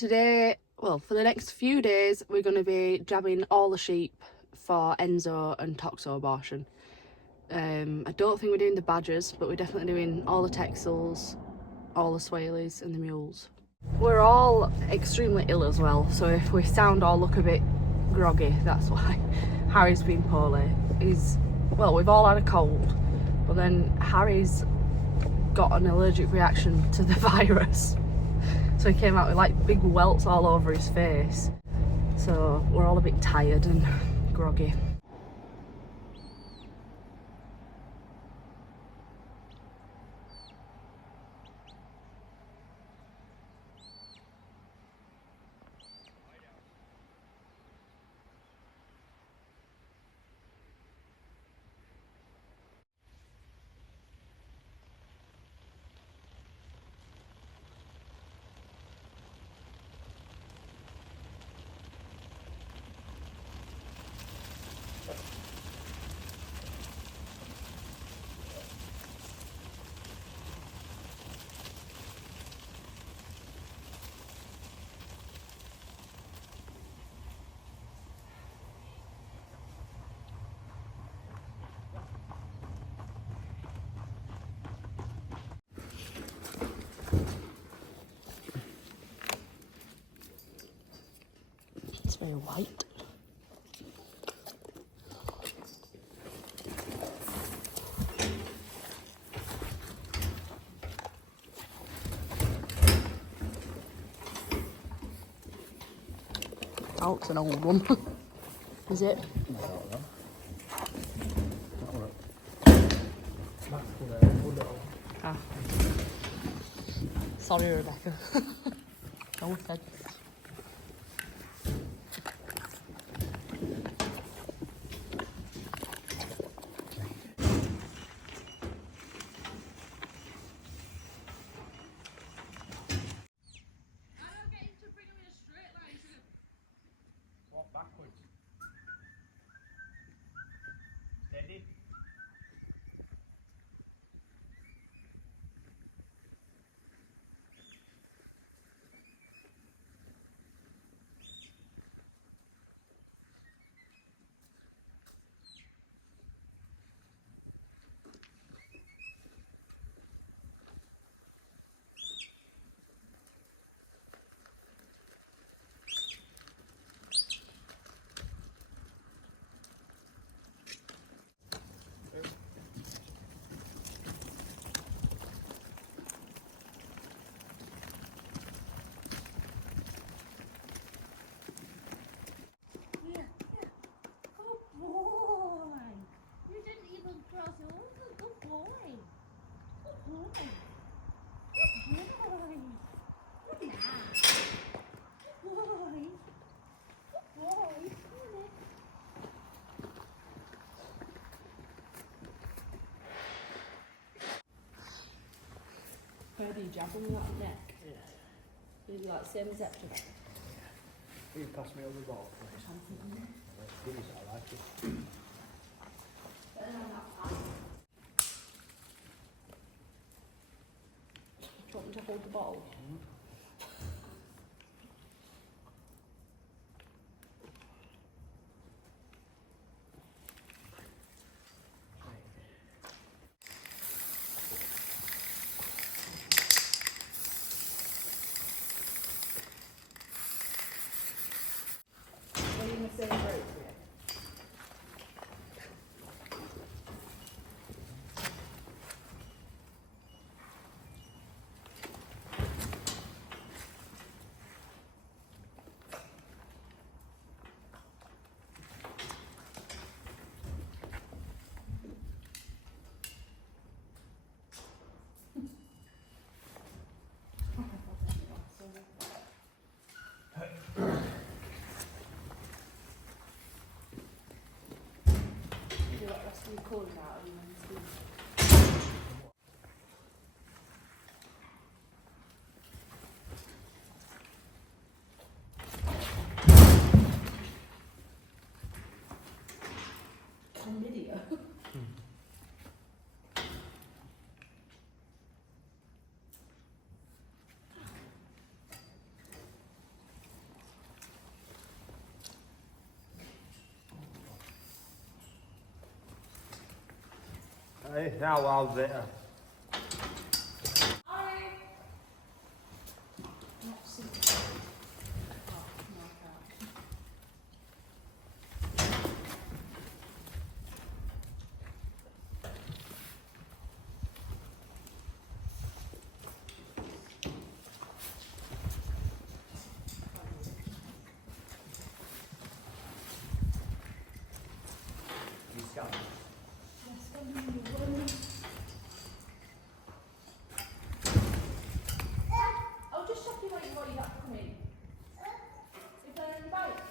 Today, well, for the next few days, we're going to be jabbing all the sheep for Enzo and Toxo abortion. I don't think we're doing the badgers, but we're definitely doing all the Texels, all the Swaleys and the mules. We're all extremely ill as well, so if we sound or look a bit groggy, that's why. Harry's been poorly. Well, we've all had a cold, but then Harry's got an allergic reaction to the virus. So he came out with like big welts all over his face. So we're all a bit tired and groggy. It's very white. Oh, it's an old one. Is it? Ah. Sorry, Rebecca. No offense. Backwards. Steady. Where do you jab on that neck? Yeah. You do like the same as Epton? Will you pass me over the ball, please? Good as I like it. Do you want me to hold the bottle? Are you in the same group here? Recording out of you. On video. Hey, now I'll better. I'll just check you what you got coming. Is there any bite?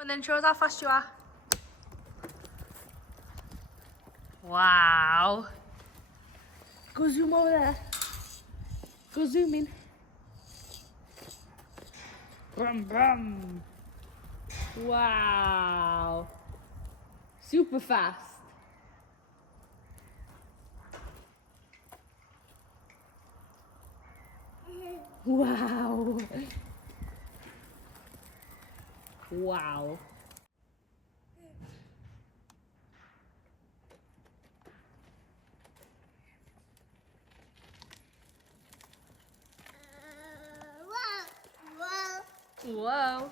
And then show us how fast you are. Wow. Go zoom over there. Go zoom in. Brum brum. Wow. Super fast. Wow. Wow. Whoa.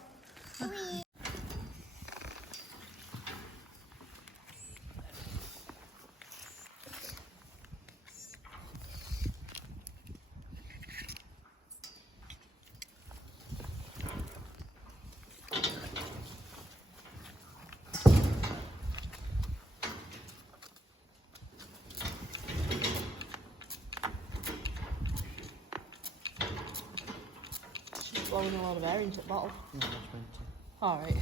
Just blowing a lot of air into the bottle. No, that's meant to. Alright.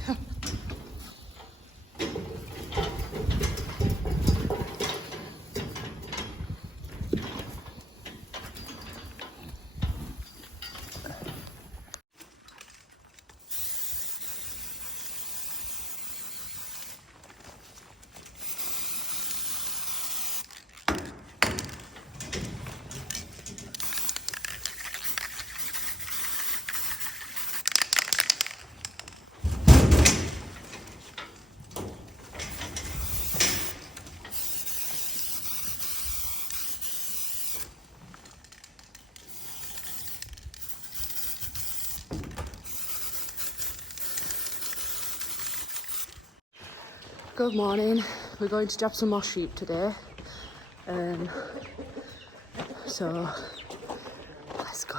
Good morning. We're going to jab some more sheep today. So let's go.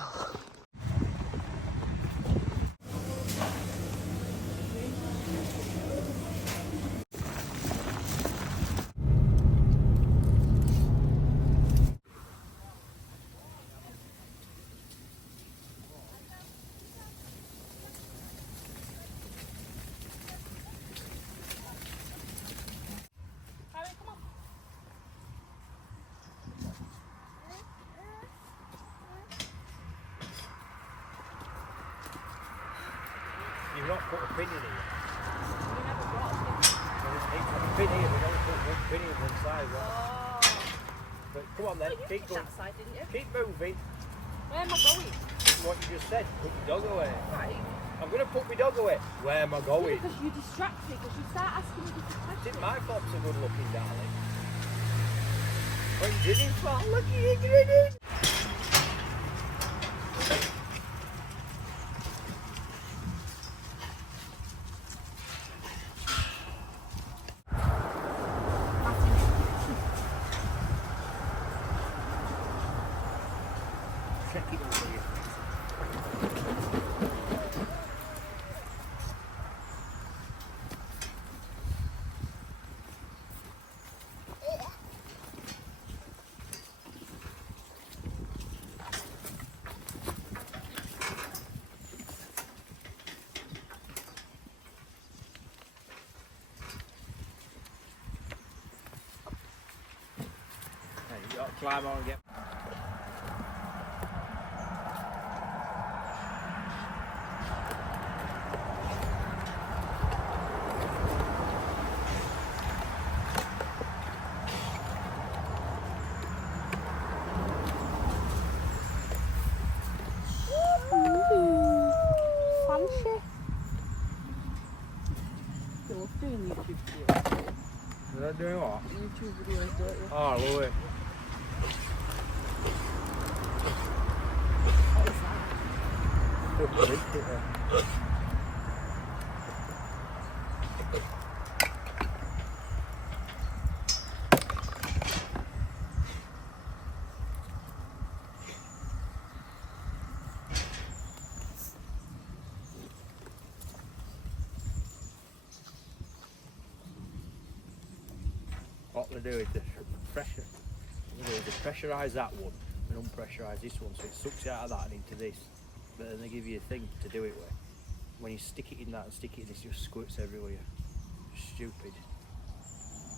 You've not put a pin in here. We never brought it. A pin here, we don't put one pin in one side. Oh. But come on then, Well, you keep picked going. that side, didn't you? Keep moving. Where am I going? What you just said, put your dog away. Right. I'm going to put my dog away. Where am I going? Because you distract me, because you start asking me different It's questions. in my fault so good looking, darling. When you didn't fall, look at you grinning. Check it over here. climb on and get. Fancy. You love doing YouTube videos. Is that doing what? YouTube videos, don't you? Oh, I love it. What is that? What they do is they pressurise that one and unpressurise this one, so it sucks it out of that and into this. But then they give you a thing to do it with. When you stick it in that and stick it in this, it just squirts everywhere. Stupid.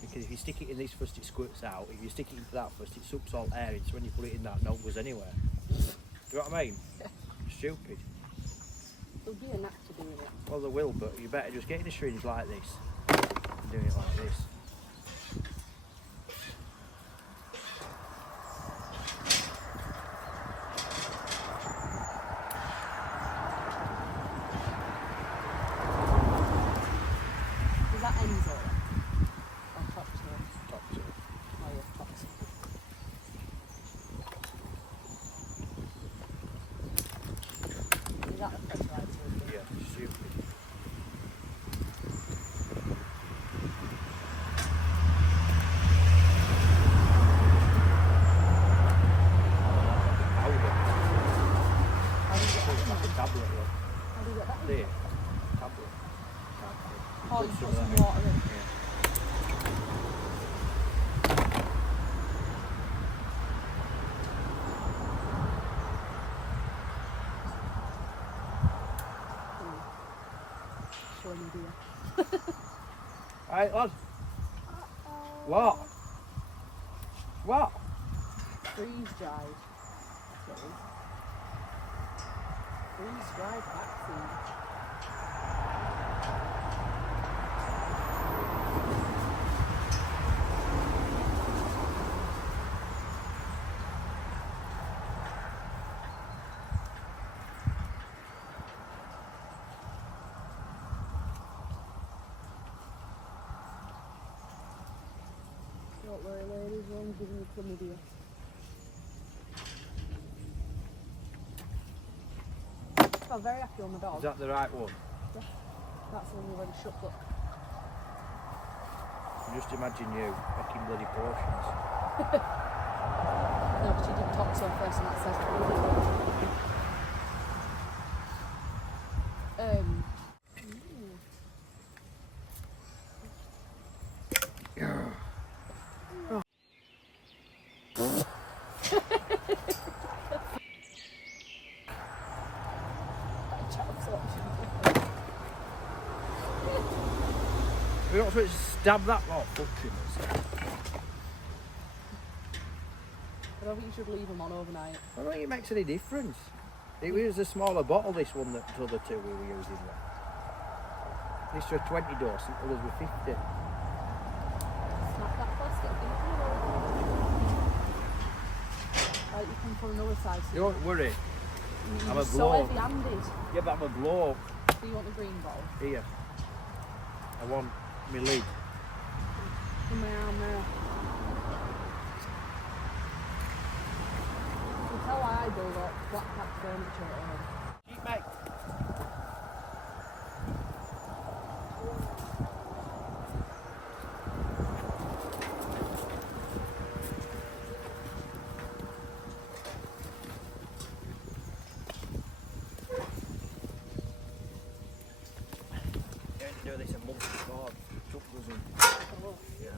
Because if you stick it in this first, it squirts out. If you stick it into that first, it sucks all air in. So when you put it in that, no one goes anywhere. Do you know what I mean? Yeah. Stupid. There'll be a knack to doing it. Well, they will, but you better just get in a syringe like this and doing it like this. Is that Enzo? Or Toxo? Toxic. Oh yeah, Toxo. Is that the pressurised one? Yeah, stupid. Powder. How do you get that It's like in? a tablet, look. How do you get that in? There. Tablet. Oh, you Put put some some of that water in. Yeah. Show me, dear. Alright, lad. What? What? Freeze dried. That's what it is. Freeze dried vaccine. Don't worry, ladies, we're only giving you chlamydia. I'm very happy on the dog. Is that the right one? That's the one you've already shook, look. Just imagine you making bloody portions. No, but you did Toxo first and that says chlamydia. We're not supposed to stab that lot, fucking us. I don't think you should leave them on overnight. I don't think it makes any difference. It was a smaller bottle, this one, that the other two we were using there. This was a 20 dose, and others were 50. Snap that plastic. Right, you can put another size. Don't worry. I'm a You're so bloke. heavy-handed. Yeah, but I'm a bloke. Do you want the green bottle? Here. I want my lid. In my arm there. You can tell why I build up flat pack furniture at home. Keep mate. Do this a month before. Chuck doesn't. Yeah.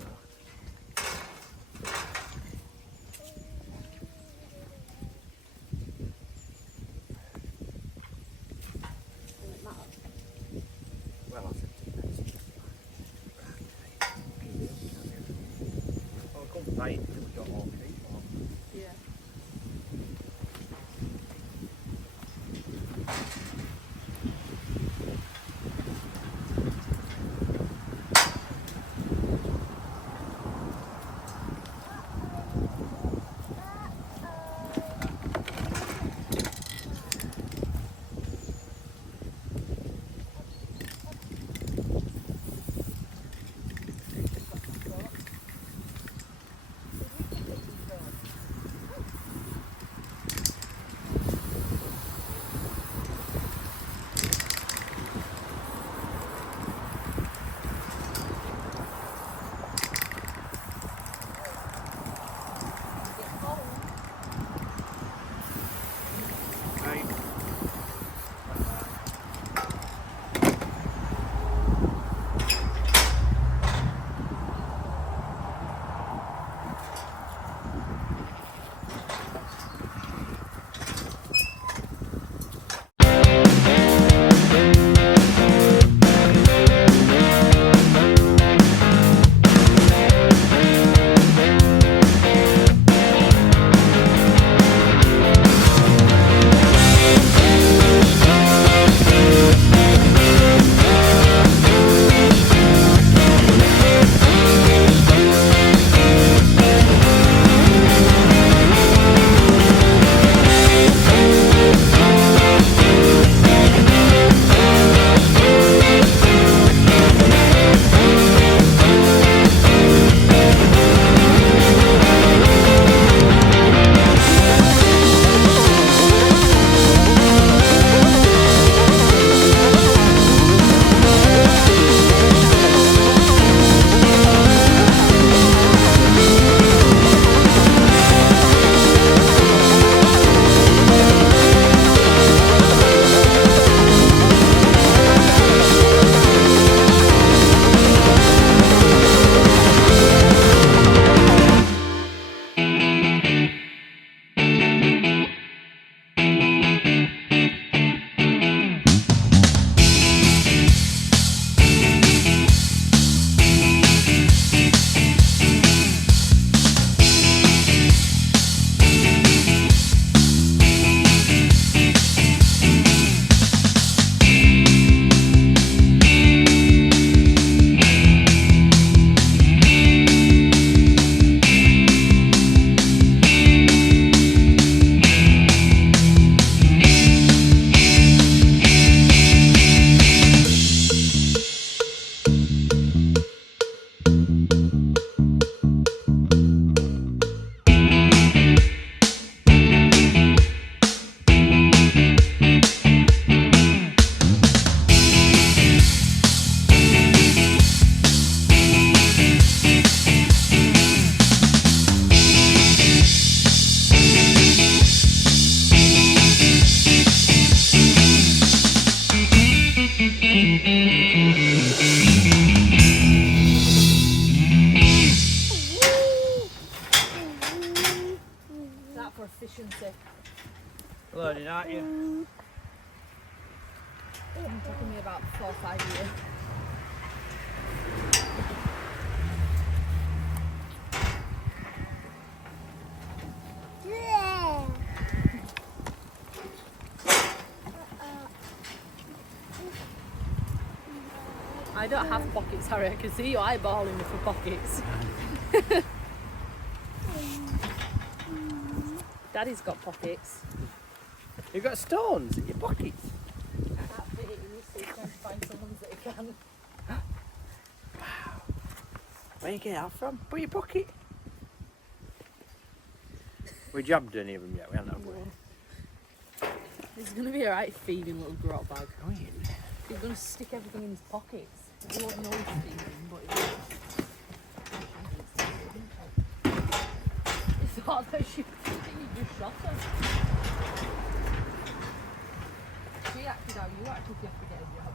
aren't you? It's taken me about 4 or 5 years. I don't have pockets, Harry. I can see you eyeballing me for pockets. Daddy's got pockets. You've got stones in your pockets. That bit, you need to try and find someone's that he can. Where you get that from? Put your pocket. We jabbed any of them yet? We haven't, have we? It's going to be a right feeding little grot bag. Oh, yeah. He's going to stick everything in his pockets. You won't know he's feeding, but he will. He thought that you just shot her. She acted how you acted, you have to get a job.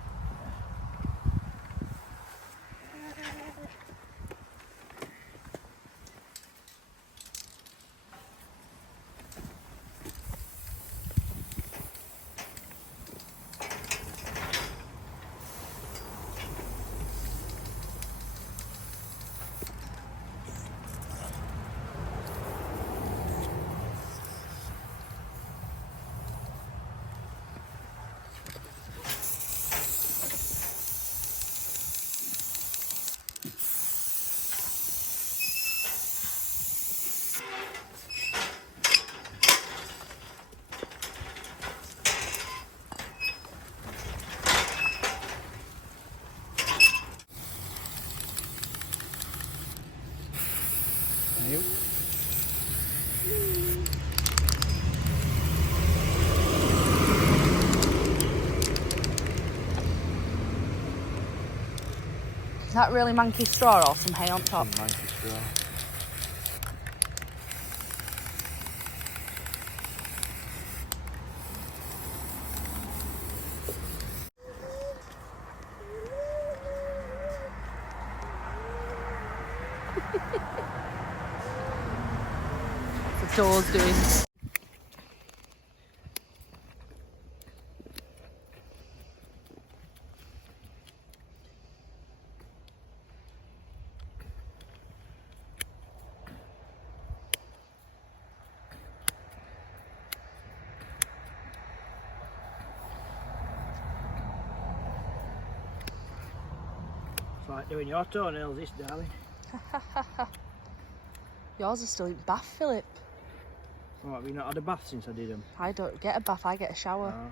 You? Is that really manky straw or some hay on top? Manky straw. What's the doors doing? It's like doing your toenails, this, darling. Yours is still in bath, Philip. Oh, have you not had a bath since I did them? I don't get a bath, I get a shower. Oh.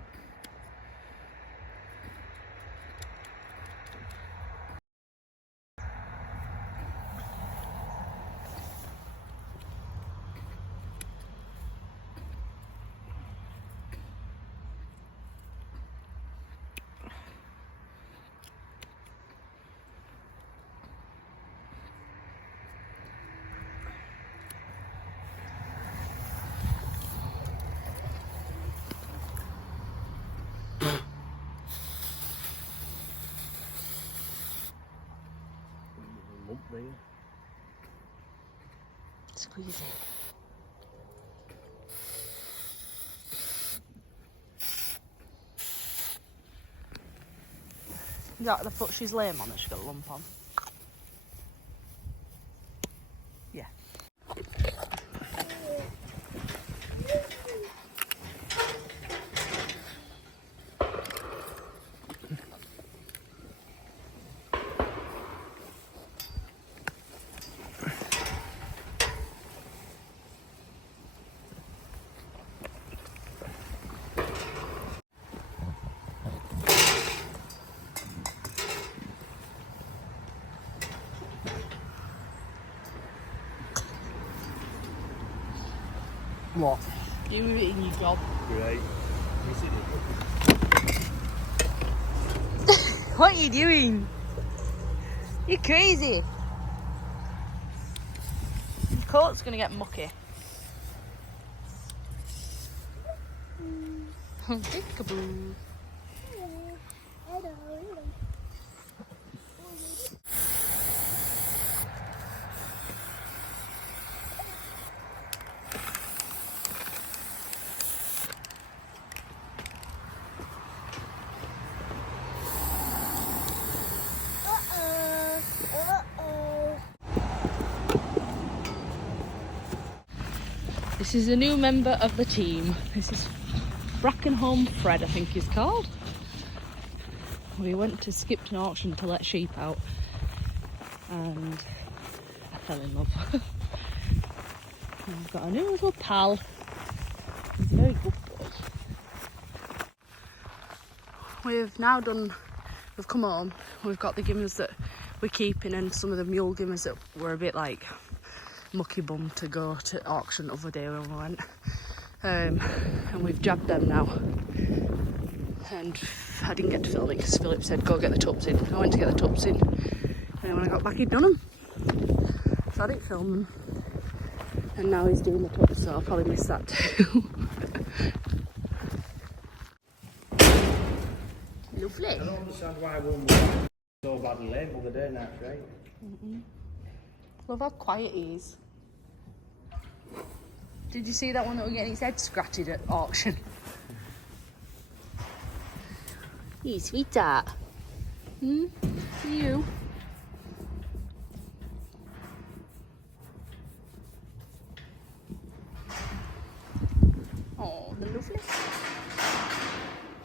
Lump there. Squeeze it. Is that the foot she's lame on that she's got a lump on? Yeah. What? You were in your job. Great. What are you doing? You're crazy. Your coat's gonna get mucky. Peekaboo. This is a new member of the team. This is Brackenholm Fred, I think he's called. We went to Skipton auction to let sheep out and I fell in love. I've got a new little pal. He's a very good boy. We've come home. We've got the gimmers that we're keeping and some of the mule gimmers that were a bit like mucky bum to go to auction the other day when we went. And we've jabbed them now. And I didn't get to film it because Philip said go get the tubs in. I went to get the tubs in and when I got back he'd done them. So I didn't film them. And now he's doing the tubs, so I'll probably miss that too. Lovely. I don't understand why one was so badly late the other day, and that's right. Love how quiet he is. Did you see that one that was getting his head scratched at auction? You sweetheart. You. Oh, the lovely.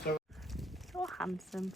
So handsome.